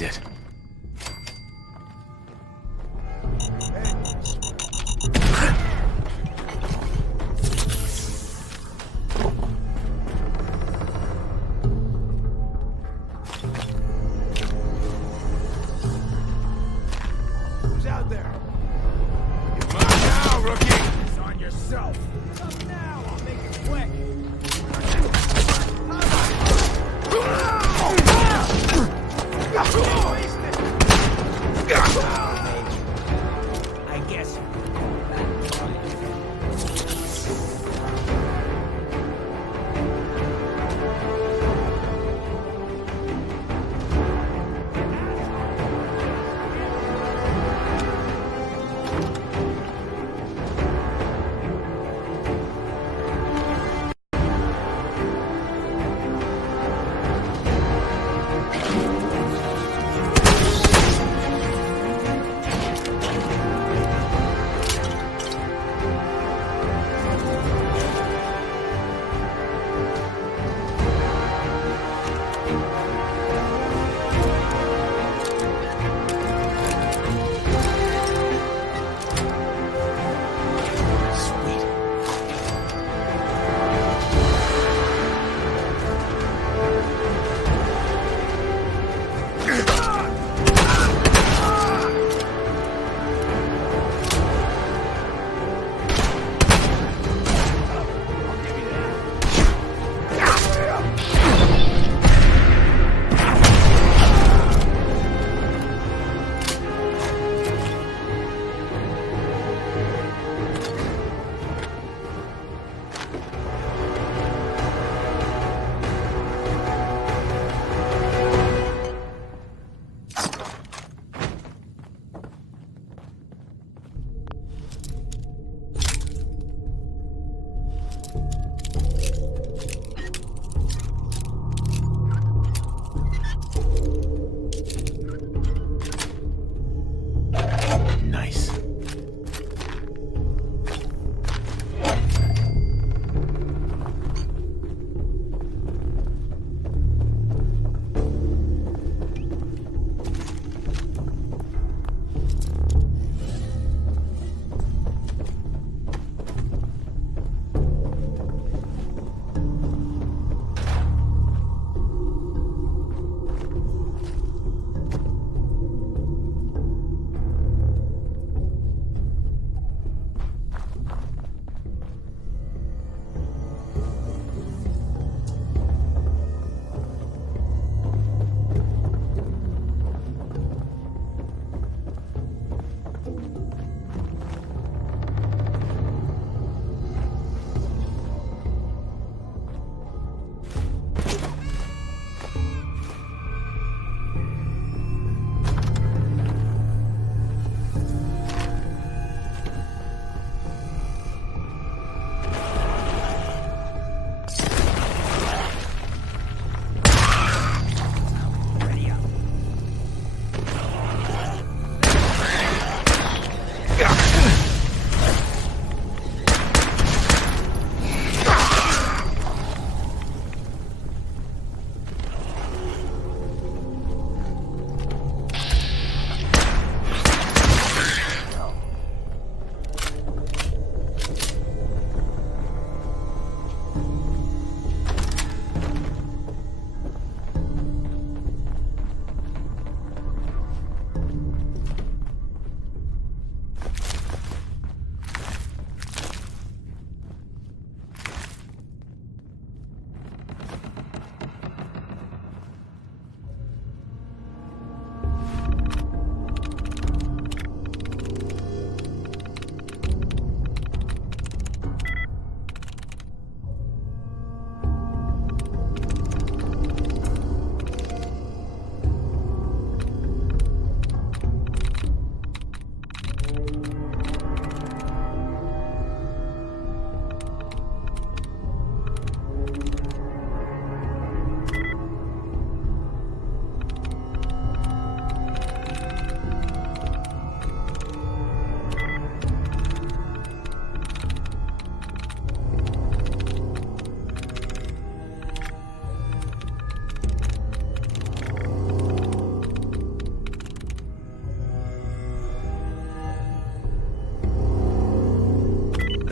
That's it. Who's out there? Come on now, rookie! It's on yourself. Come now, I'll make it quick. I guess.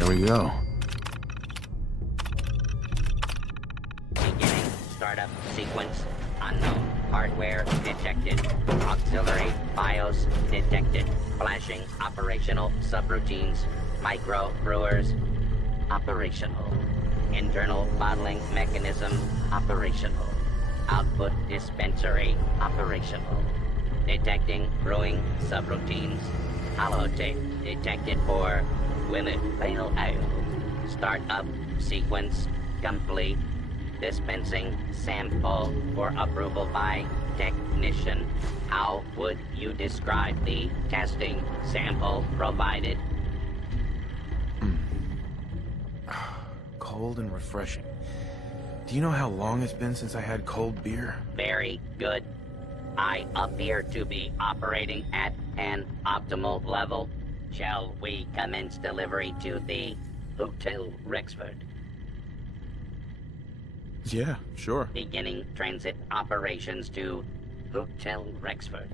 Here we go. Beginning startup sequence. Unknown hardware detected. Auxiliary BIOS detected. Flashing operational subroutines. Micro brewers operational. Internal bottling mechanism operational. Output dispensary operational. Detecting brewing subroutines. Holotape detected for Willet Pale Ale. Startup sequence complete. Dispensing sample for approval by technician. How would you describe the testing sample provided? Cold and refreshing. Do you know how long it's been since I had cold beer? Very good. I appear to be operating at an optimal level. Shall we commence delivery to the Hotel Rexford? Yeah, sure. Beginning transit operations to Hotel Rexford.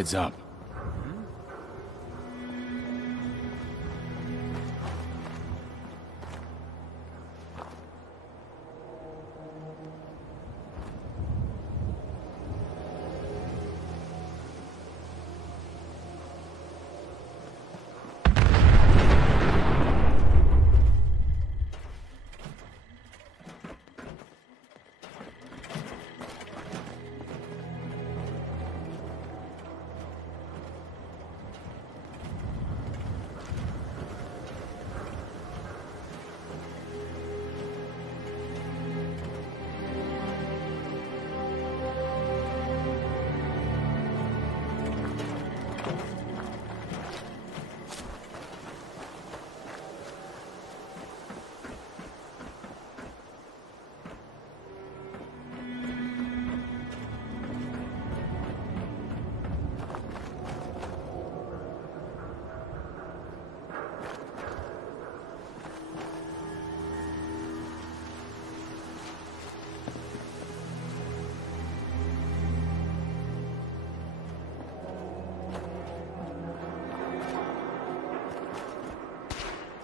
Heads up.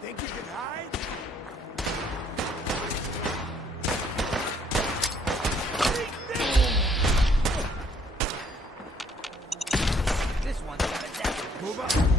Think you can hide? This one's got a death. Move up.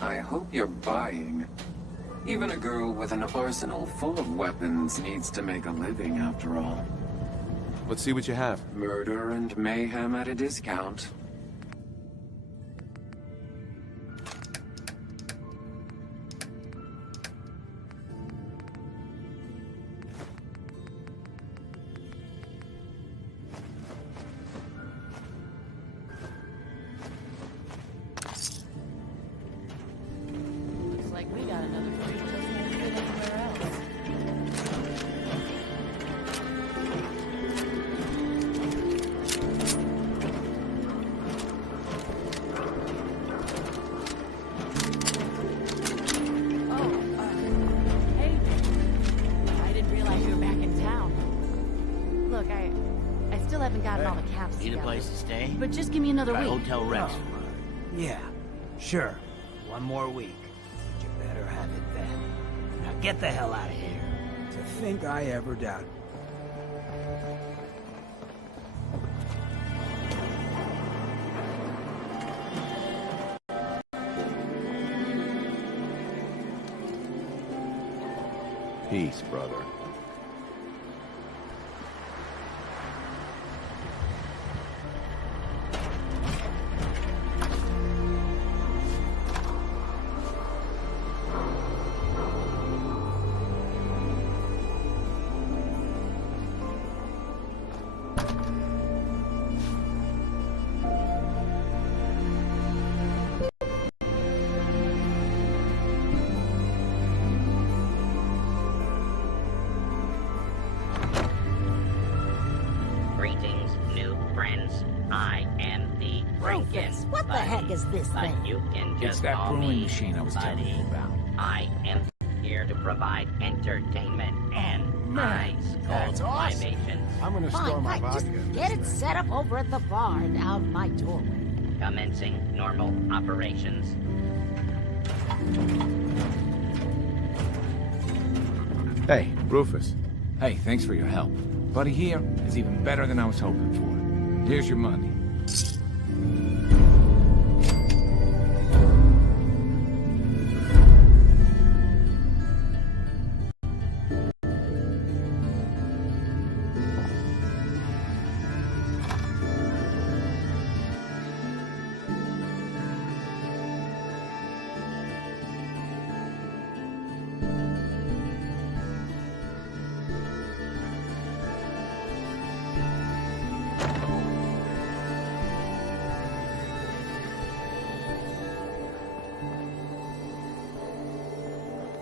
I hope you're buying. Even a girl with an arsenal full of weapons needs to make a living after all. Let's see what you have. Murder and mayhem at a discount. Looks like we got another freak just won't fit anywhere else. Hey, I didn't realize you were back in town. Look, I still haven't gotten all the caps Need together. a place to stay? But just give me another Got week. Hotel Rex. Yeah, sure. One more week. But you better have it then. Now get the hell out of here. To think I ever doubted. Peace, brother. Greetings, new friends. I am the Break-In. Rufus, what the buddy. heck is this But thing? you can It's just that call brewing me machine I was telling Buddy. you about. I am here to provide entertainment and That's ice-cold awesome. libations. I'm gonna store Fine, my fine, just vodka. get it set up over at the bar and out of my doorway. Commencing normal operations. Hey, Rufus. Hey, thanks for your help. Buddy here is even better than I was hoping for. Here's your money.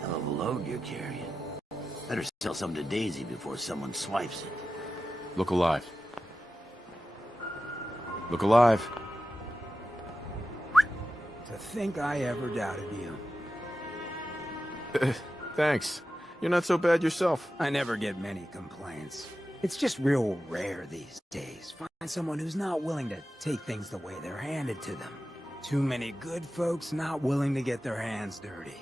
Hell of a load you're carrying. Better sell some to Daisy before someone swipes it. Look alive. Look alive. To think I ever doubted you. Thanks. You're not so bad yourself. I never get many complaints. It's just real rare these days. Find someone who's not willing to take things the way they're handed to them. Too many good folks not willing to get their hands dirty.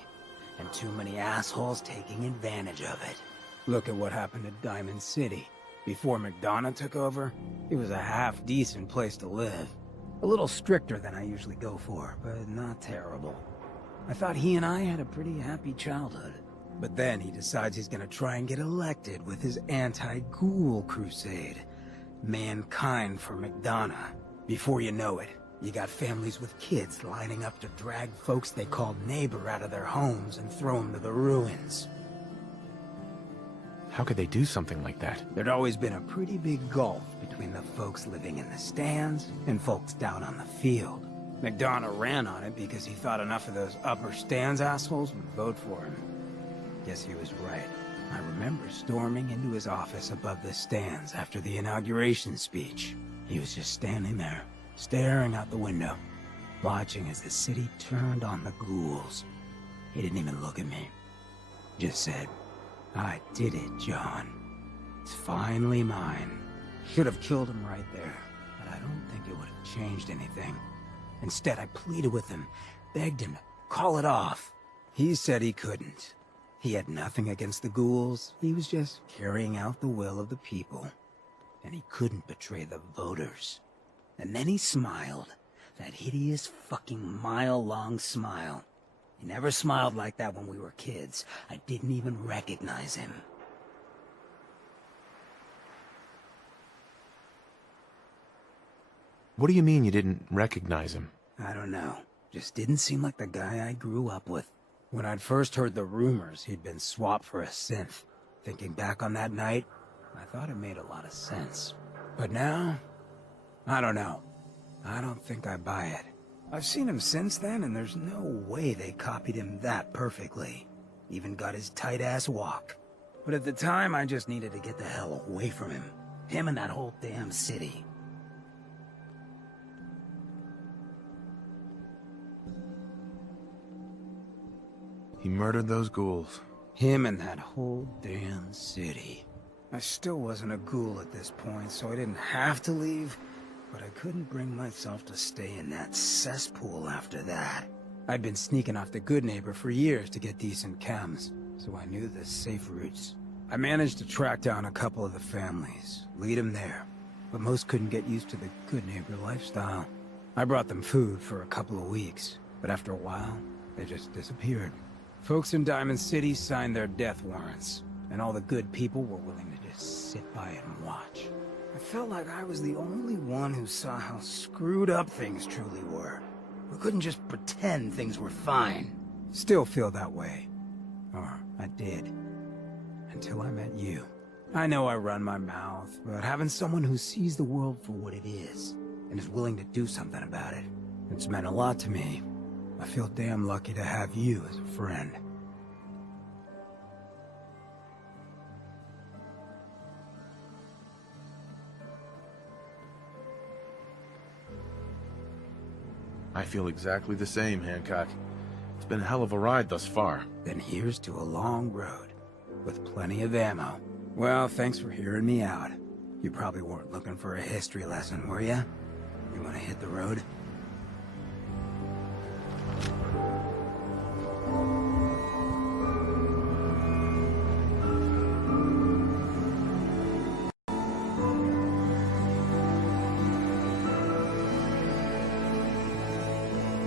And too many assholes taking advantage of it. Look at what happened to Diamond City. Before McDonough took over, it was a half-decent place to live. A little stricter than I usually go for, but not terrible. I thought he and I had a pretty happy childhood. But then he decides he's gonna try and get elected with his anti-ghoul crusade. Mankind for McDonough. Before you know it, you got families with kids lining up to drag folks they called neighbor out of their homes and throw them to the ruins. How could they do something like that? There'd always been a pretty big gulf between the folks living in the stands and folks down on the field. McDonough ran on it because he thought enough of those upper stands assholes would vote for him. Guess he was right. I remember storming into his office above the stands after the inauguration speech. He was just standing there, staring out the window, watching as the city turned on the ghouls. He didn't even look at me. Just said, "I did it, John. It's finally mine." Should have killed him right there, but I don't think it would have changed anything. Instead, I pleaded with him, begged him to call it off. He said he couldn't. He had nothing against the ghouls. He was just carrying out the will of the people. And he couldn't betray the voters. And then he smiled. That hideous fucking mile-long smile. He never smiled like that when we were kids. I didn't even recognize him. What do you mean you didn't recognize him? I don't know. Just didn't seem like the guy I grew up with. When I'd first heard the rumors he'd been swapped for a synth, thinking back on that night, I thought it made a lot of sense. But now, I don't know. I don't think I buy it. I've seen him since then, and there's no way they copied him that perfectly. Even got his tight-ass walk. But at the time, I just needed to get the hell away from him. Him and that whole damn city. He murdered those ghouls. Him and that whole damn city. I still wasn't a ghoul at this point, so I didn't have to leave, but I couldn't bring myself to stay in that cesspool after that. I'd been sneaking off the Good Neighbor for years to get decent chems, so I knew the safe routes. I managed to track down a couple of the families, lead them there, but most couldn't get used to the Good Neighbor lifestyle. I brought them food for a couple of weeks, but after a while, they just disappeared. Folks in Diamond City signed their death warrants, and all the good people were willing to just sit by and watch. I felt like I was the only one who saw how screwed up things truly were. We couldn't just pretend things were fine. Still feel that way. Or I did. Until I met you. I know I run my mouth, but having someone who sees the world for what it is, and is willing to do something about it, it's meant a lot to me. I feel damn lucky to have you as a friend. I feel exactly the same, Hancock. It's been a hell of a ride thus far. Then here's to a long road, with plenty of ammo. Well, thanks for hearing me out. You probably weren't looking for a history lesson, were ya? You wanna hit the road?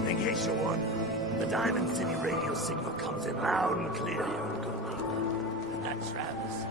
In case you're wondering, the Diamond City radio signal comes in loud and clear here in Good Neighbor. And that's Travis.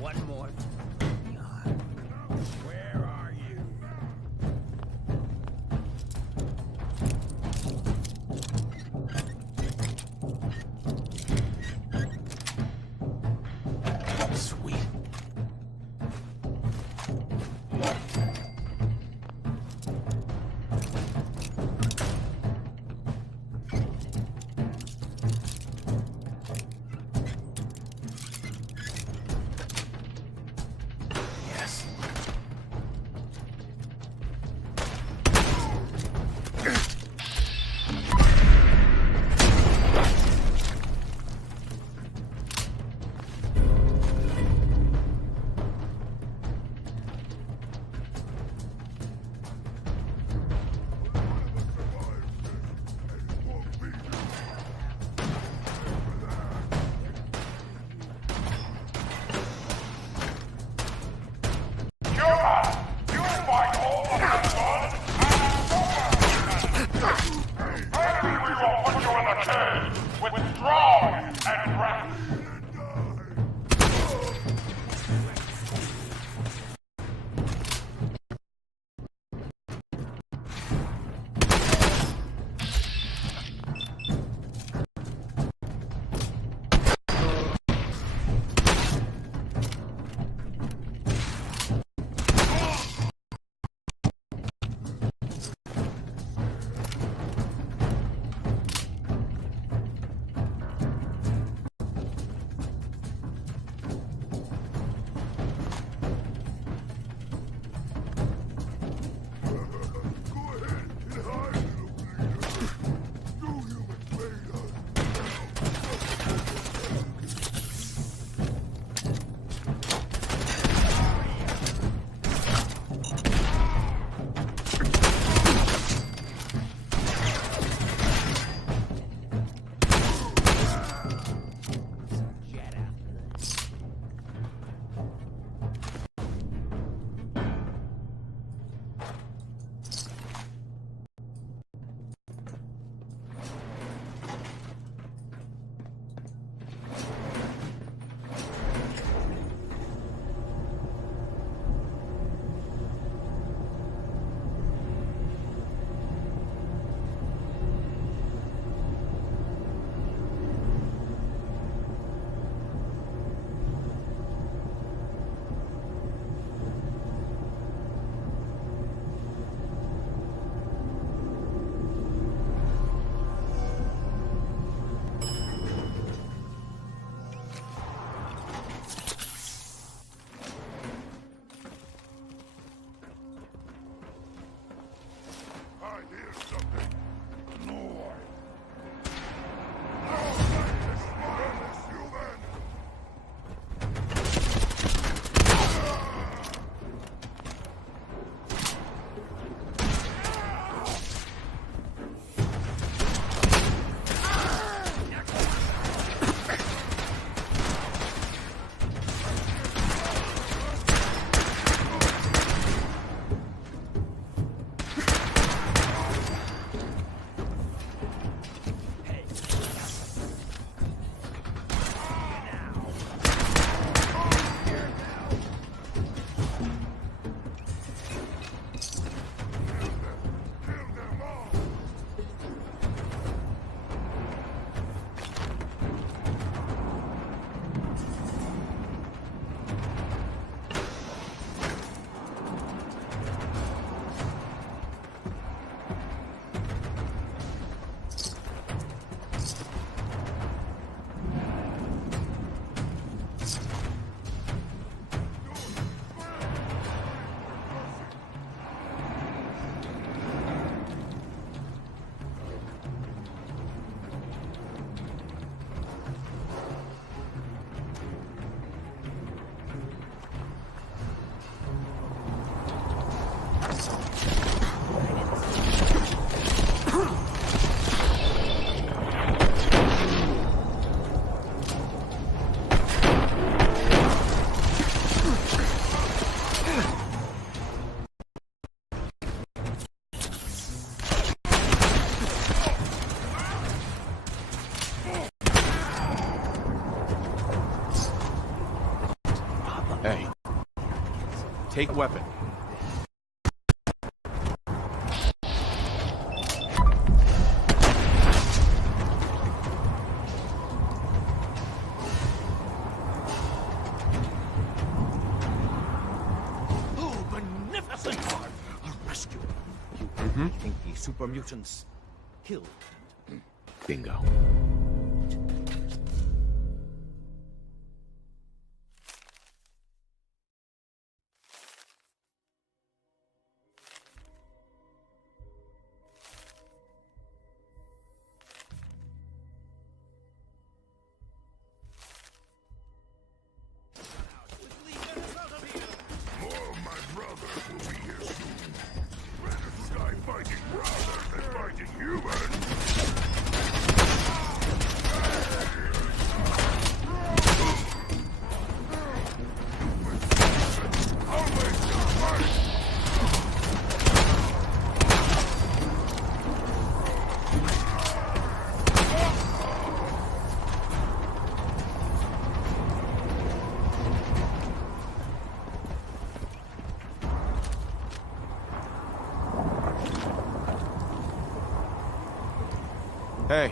One more. Where are you? Sweet. Yes. Take weapon. Oh, beneficent! A rescue. You think the super mutants killed? Bingo. More of my brothers will be here soon. Rather die fighting brothers than fighting humans. Always the first. Hey.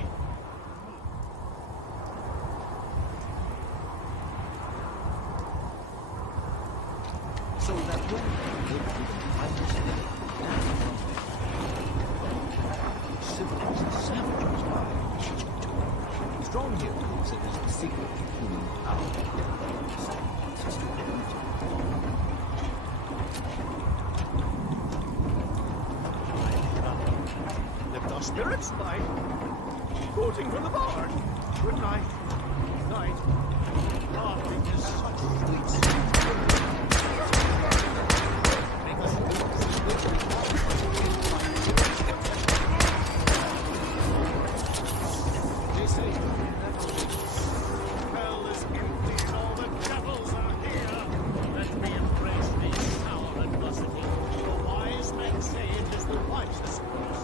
So that when they lived with an understanding, civilized savages by wishes to. Strong here proves that there's a secret to human power. Lift our spirits by quoting from the bard. Good night. Night. Laughing is such sweet sleep. They say hell is empty and all the devils are here. Let me embrace this power and adversity. The wise men say it is the wisest course.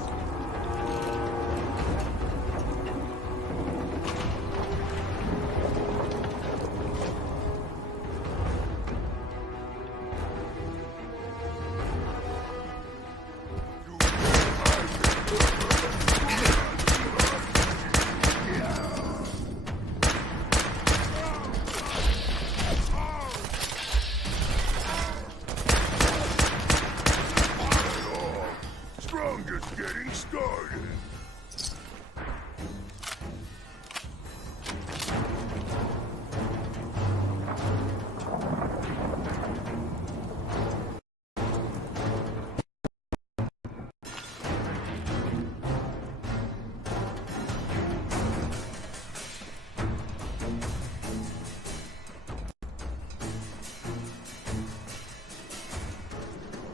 Strongest getting started.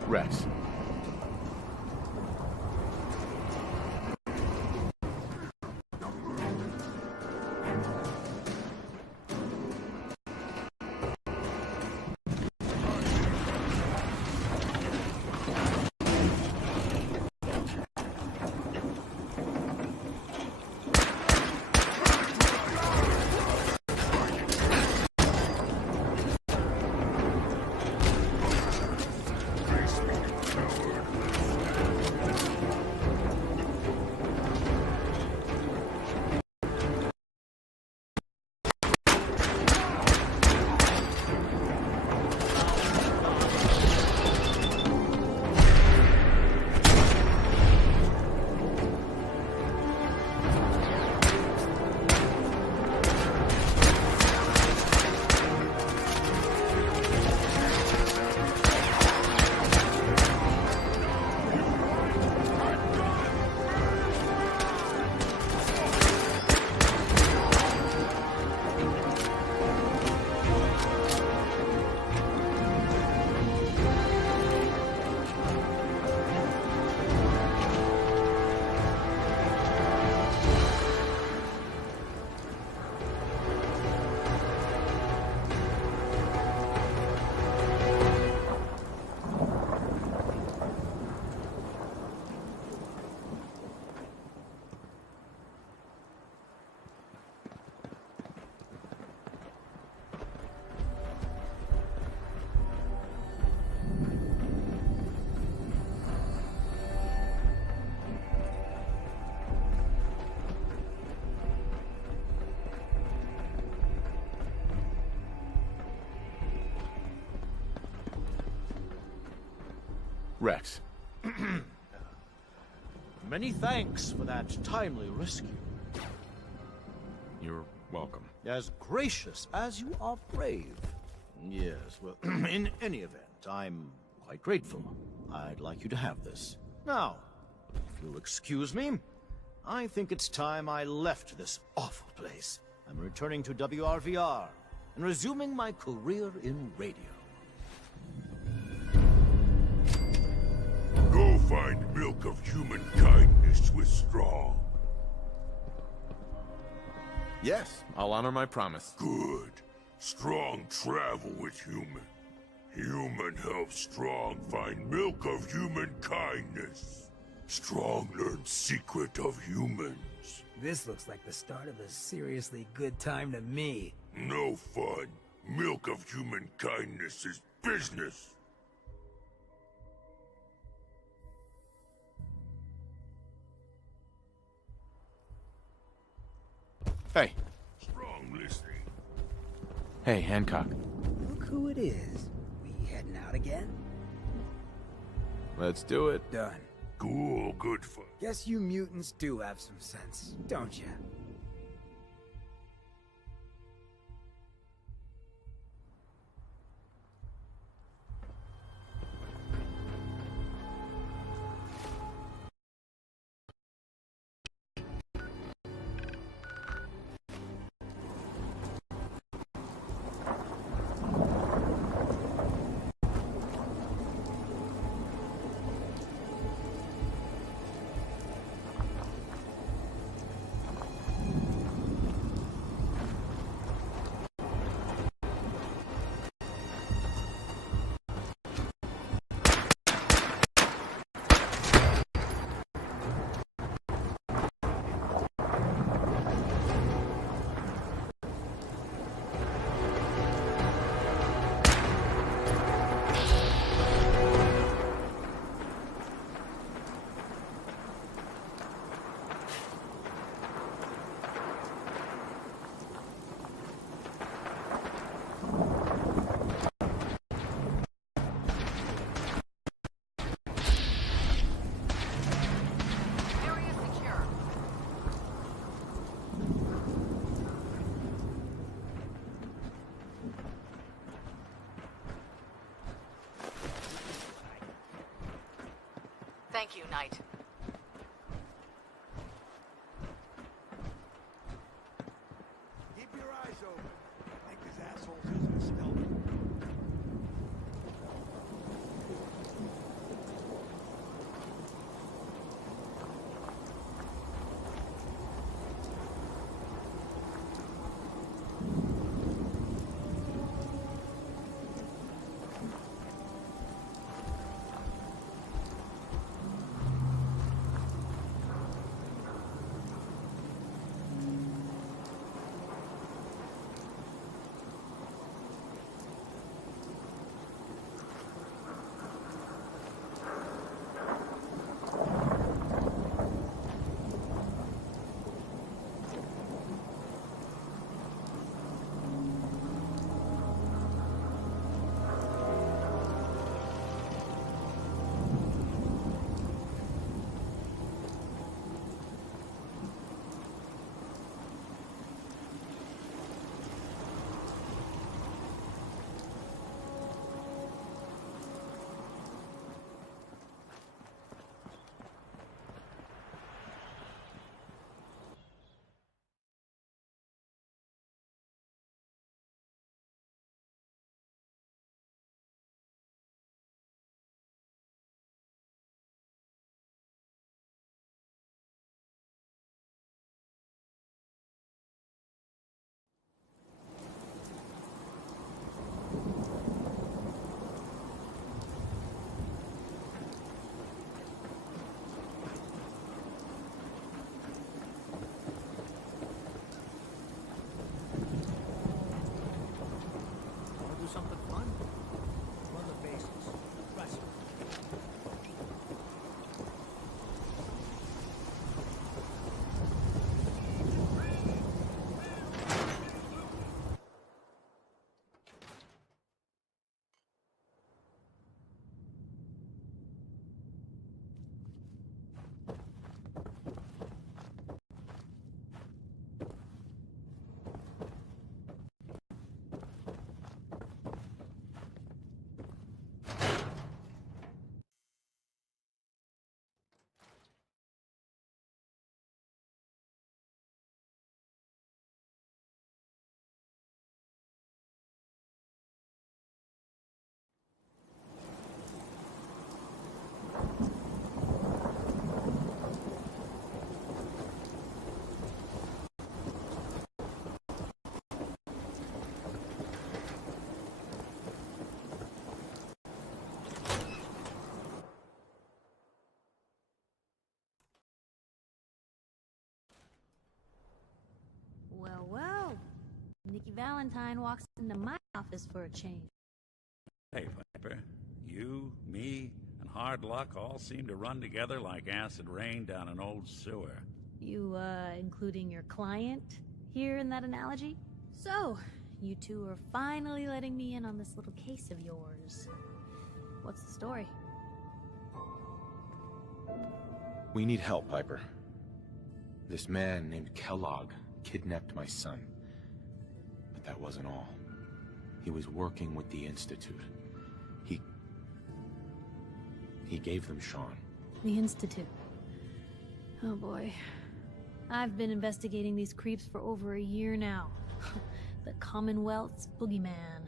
Rex. Rex. Many thanks for that timely rescue. You're welcome. As gracious as you are brave. Yes, well, in any event, I'm quite grateful. I'd like you to have this. Now, if you'll excuse me, I think it's time I left this awful place. I'm returning to WRVR and resuming my career in radio. Go find milk of human kindness with Strong. Yes, I'll honor my promise. Good. Strong travel with human. Human helps Strong find milk of human kindness. Strong learns secret of humans. This looks like the start of a seriously good time to me. No fun. Milk of human kindness is business. Hey. Strong listening. Hey, Hancock. Look who it is. We heading out again? Let's do it. Done. Cool, good fun. Guess you mutants do have some sense, don't you? Thank you, Knight. Keep your eyes open. I think this asshole's using stealth. Nikki Valentine walks into my office for a change. Hey, Piper. You, me, and Hard Luck all seem to run together like acid rain down an old sewer. You, including your client here in that analogy? So, you two are finally letting me in on this little case of yours. What's the story? We need help, Piper. This man named Kellogg kidnapped my son. But that wasn't all. He was working with the Institute. He gave them Sean. The Institute. Oh boy. I've been investigating these creeps for over a year now. The Commonwealth's boogeyman.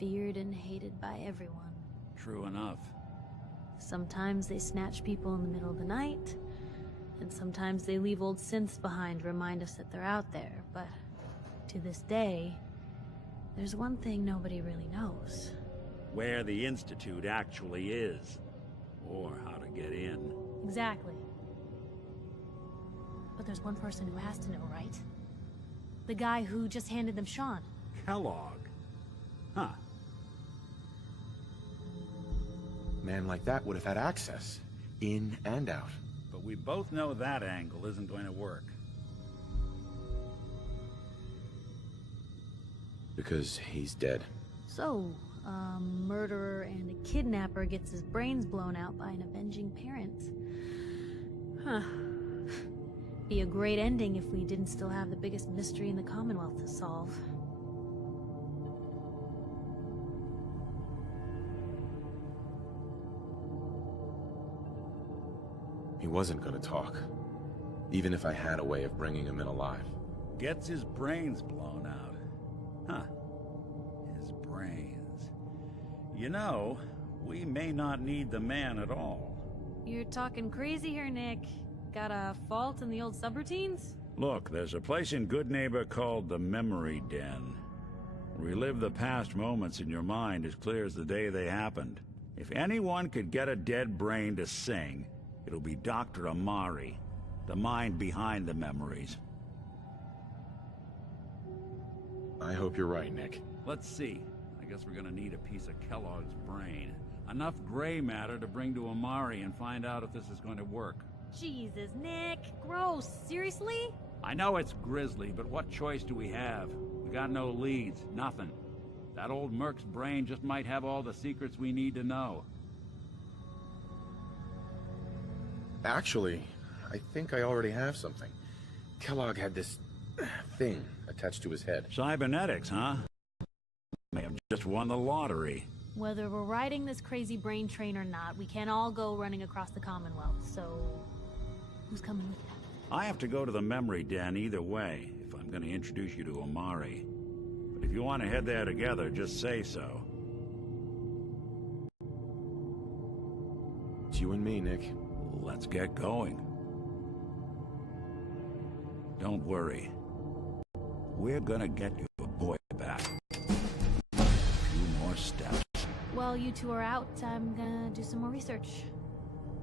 Feared and hated by everyone. True enough. Sometimes they snatch people in the middle of the night, and sometimes they leave old synths behind to remind us that they're out there, but to this day, there's one thing nobody really knows. Where the Institute actually is. Or how to get in. Exactly. But there's one person who has to know, right? The guy who just handed them Sean. Kellogg. Huh. Man like that would have had access. In and out. But we both know that angle isn't going to work. Because he's dead. So, a murderer and a kidnapper gets his brains blown out by an avenging parent. Huh. Be a great ending if we didn't still have the biggest mystery in the Commonwealth to solve. He wasn't gonna talk. Even if I had a way of bringing him in alive. Gets his brains blown out. Huh. His brains. You know, we may not need the man at all. You're talking crazy here, Nick. Got a fault in the old subroutines? Look, there's a place in Good Neighbor called the Memory Den. Relive the past moments in your mind as clear as the day they happened. If anyone could get a dead brain to sing, it'll be Dr. Amari, the mind behind the memories. I hope you're right, Nick. Let's see. I guess we're gonna need a piece of Kellogg's brain. Enough gray matter to bring to Amari and find out if this is going to work. Jesus, Nick. Gross. Seriously? I know it's grisly, but what choice do we have? We got no leads, nothing. That old Merc's brain just might have all the secrets we need to know. Actually, I think I already have something. Kellogg had this thing attached to his head. Cybernetics, huh? May have just won the lottery. Whether we're riding this crazy brain train or not, we can't all go running across the Commonwealth, so... who's coming with you? I have to go to the Memory Den either way, if I'm gonna introduce you to Amari. But if you want to head there together, just say so. It's you and me, Nick. Let's get going. Don't worry. We're gonna get your boy back. A few more steps. While you two are out, I'm gonna do some more research.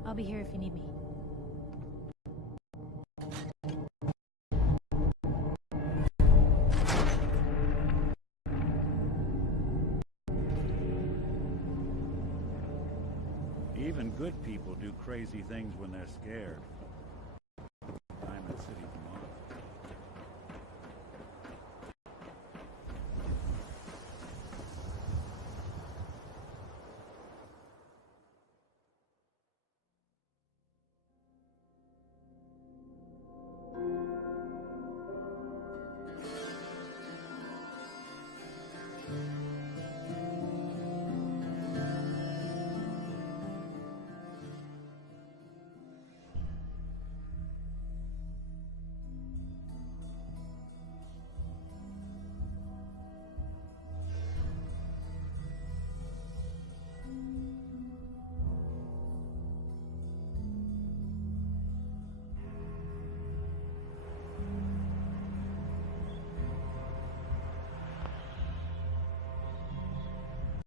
I'll be here if you need me. Even good people do crazy things when they're scared.